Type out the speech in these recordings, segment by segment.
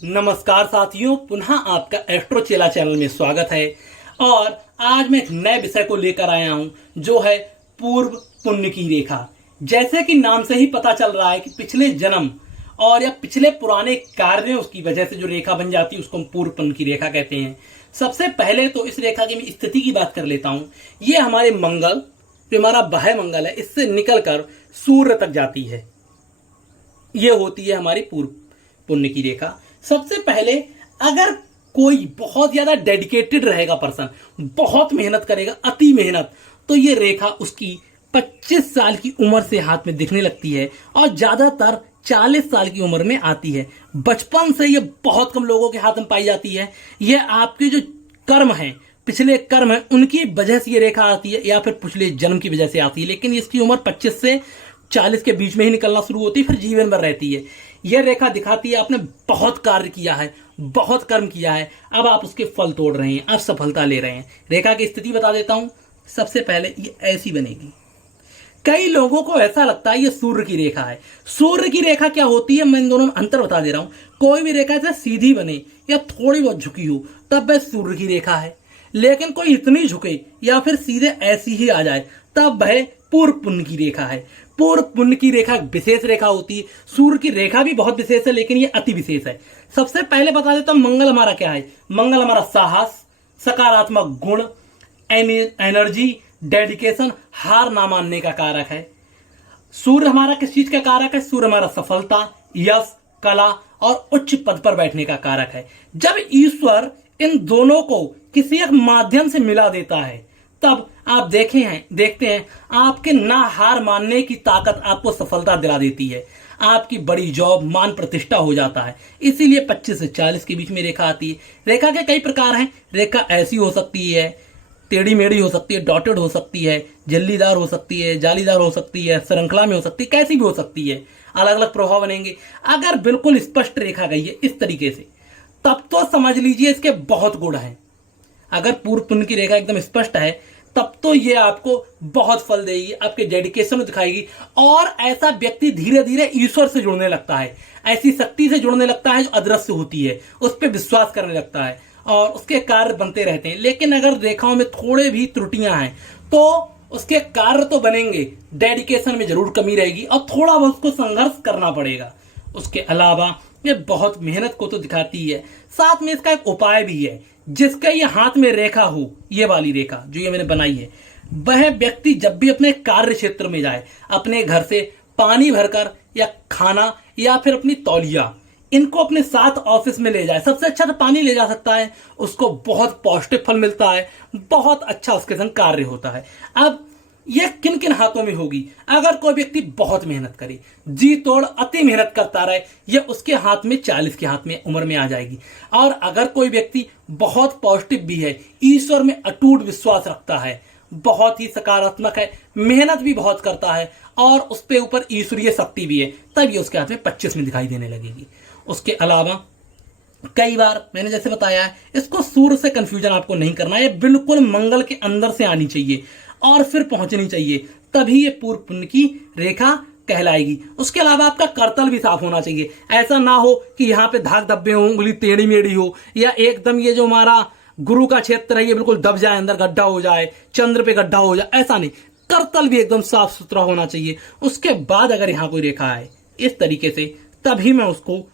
नमस्कार साथियों, पुनः आपका एस्ट्रो चेला चैनल में स्वागत है। और आज मैं एक नए विषय को लेकर आया हूं जो है पूर्व पुण्य की रेखा। जैसे कि नाम से ही पता चल रहा है कि पिछले जन्म और या पिछले पुराने कार्यों की वजह से जो रेखा बन जाती है उसको हम पूर्व पुण्य की रेखा कहते हैं। सबसे पहले तो इस रेखा की मैं स्थिति की बात कर लेता हूं। ये हमारे मंगल, जो हमारा बाह्य मंगल है, इससे निकलकर सूर्य तक जाती है। ये होती है हमारी पूर्व पुण्य की रेखा। सबसे पहले अगर कोई बहुत ज्यादा डेडिकेटेड रहेगा, पर्सन बहुत मेहनत करेगा, अति मेहनत, तो ये रेखा उसकी 25 साल की उम्र से हाथ में दिखने लगती है और ज्यादातर 40 साल की उम्र में आती है। बचपन से ये बहुत कम लोगों के हाथ में पाई जाती है। ये आपके जो कर्म है, पिछले कर्म है, उनकी वजह से ये रेखा आती है या फिर पिछले जन्म की वजह से आती है। लेकिन इसकी उम्र 25 से 40 के बीच में ही निकलना शुरू होती है, फिर जीवन भर रहती है। यह रेखा दिखाती है आपने बहुत कार्य किया है, बहुत कर्म किया है, अब आप उसके फल तोड़ रहे हैं, आप सफलता ले रहे हैं। रेखा की स्थिति बता देता हूं। सबसे पहले ये ऐसी बनेगी। कई लोगों को ऐसा लगता है ये सूर्य की रेखा है। सूर्य की रेखा क्या होती है, मैं इन दोनों में अंतर बता दे रहा हूं। कोई भी रेखा ऐसे सीधी बने या थोड़ी बहुत झुकी हो तब वह सूर्य की रेखा है। लेकिन कोई इतनी झुके या फिर सीधे ऐसी ही आ जाए तब वह पूर्व पुण्य की रेखा है। पूर्व पुण्य की रेखा विशेष रेखा होती है। सूर्य की रेखा भी बहुत विशेष है, लेकिन ये अति विशेष है। सबसे पहले बता देता हूं मंगल हमारा क्या है। मंगल हमारा साहस, सकारात्मक गुण, एनर्जी, डेडिकेशन, हार ना मानने का कारक है। सूर्य हमारा किस चीज का कारक है? सूर्य हमारा सफलता, यश, कला और उच्च पद पर बैठने का कारक है। जब ईश्वर इन दोनों को किसी एक माध्यम से मिला देता है तब आप देखते हैं आपके ना हार मानने की ताकत आपको सफलता दिला देती है। आपकी बड़ी जॉब, मान प्रतिष्ठा हो जाता है। इसीलिए 25 से 40 के बीच में रेखा आती है। रेखा के कई प्रकार हैं। रेखा ऐसी हो सकती है, टेढ़ी मेढ़ी हो सकती है, डॉटेड हो सकती है, जल्लीदार हो सकती है, जालीदार हो सकती है, श्रृंखला में हो सकती है, कैसी भी हो सकती है। अलग अलग प्रभाव बनेंगे। अगर बिल्कुल स्पष्ट रेखा गई है इस तरीके से तब तो समझ लीजिए इसके बहुत गुण हैं। अगर पूर्व पुण्य की रेखा एकदम स्पष्ट है तब तो ये आपको बहुत फल देगी, आपके डेडिकेशन दिखाएगी। और ऐसा व्यक्ति धीरे धीरे ईश्वर से जुड़ने लगता है, ऐसी शक्ति से जुड़ने लगता है जो अदृश्य होती है, उस पर विश्वास करने लगता है और उसके कार्य बनते रहते हैं। लेकिन अगर रेखाओं में थोड़े भी त्रुटियां हैं तो उसके कार्य तो बनेंगे, डेडिकेशन में जरूर कमी रहेगी और थोड़ा बहुत उसको संघर्ष करना पड़ेगा। उसके अलावा ये बहुत मेहनत को तो दिखाती है, साथ में इसका एक उपाय भी है। जिसका ये हाथ में रेखा हो, ये वाली रेखा जो ये मैंने बनाई है, वह व्यक्ति जब भी अपने कार्य क्षेत्र में जाए, अपने घर से पानी भरकर या खाना या फिर अपनी तौलिया, इनको अपने साथ ऑफिस में ले जाए। सबसे अच्छा तो पानी ले जा सकता है, उसको बहुत पौष्टिक फल मिलता है, बहुत अच्छा उसके संग कार्य होता है। अब यह किन किन हाथों में होगी? अगर कोई व्यक्ति बहुत मेहनत करे, जी तोड़ अति मेहनत करता रहे, यह उसके हाथ में 40 के हाथ में उम्र में आ जाएगी। और अगर कोई व्यक्ति बहुत पौष्टिक भी है, ईश्वर में अटूट विश्वास रखता है, बहुत ही सकारात्मक है, मेहनत भी बहुत करता है और उस पे ऊपर ईश्वरीय शक्ति भी है, तब ये उसके हाथ में 25 में दिखाई देने लगेगी। उसके अलावा कई बार मैंने जैसे बताया है, इसको सूर्य से कंफ्यूजन आपको नहीं करना है। बिल्कुल मंगल के अंदर से आनी चाहिए और फिर पहुंचनी चाहिए, तभी ये पूर्व पुण्य की रेखा कहलाएगी। उसके अलावा आपका करतल भी साफ होना चाहिए। ऐसा ना हो कि यहाँ पे धाक धब्बे हो, उंगली टेढ़ी मेढ़ी हो, या एकदम ये जो हमारा गुरु का क्षेत्र है ये बिल्कुल दब जाए, अंदर गड्ढा हो जाए, चंद्र पे गड्ढा हो जाए, ऐसा नहीं। करतल भी एकदम साफ सुथरा होना चाहिए। उसके बाद अगर यहाँ कोई रेखा है इस तरीके से, तभी मैं उसको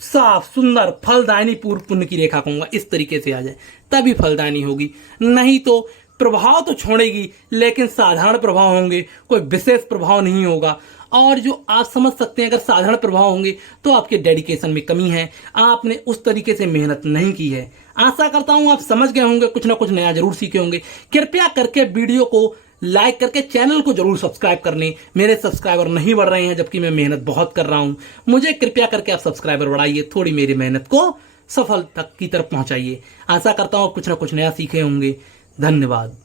साफ सुंदर फलदायनी पूर्व पुण्य की रेखा कहूंगा। इस तरीके से आ जाए तभी फलदायनी होगी, नहीं तो प्रभाव तो छोड़ेगी लेकिन साधारण प्रभाव होंगे, कोई विशेष प्रभाव नहीं होगा। और जो आप समझ सकते हैं, अगर साधारण प्रभाव होंगे तो आपके डेडिकेशन में कमी है, आपने उस तरीके से मेहनत नहीं की है। आशा करता हूं आप समझ गए होंगे, कुछ ना कुछ नया जरूर सीखे होंगे। कृपया करके वीडियो को लाइक करके चैनल को जरूर सब्सक्राइब कर लें। मेरे सब्सक्राइबर नहीं बढ़ रहे हैं जबकि मैं मेहनत बहुत कर रहा हूं। मुझे कृपया करके आप सब्सक्राइबर बढ़ाइए, थोड़ी मेरी मेहनत को सफल तक की तरफ पहुंचाइए। आशा करता हूं आप कुछ ना कुछ नया सीखे होंगे। धन्यवाद।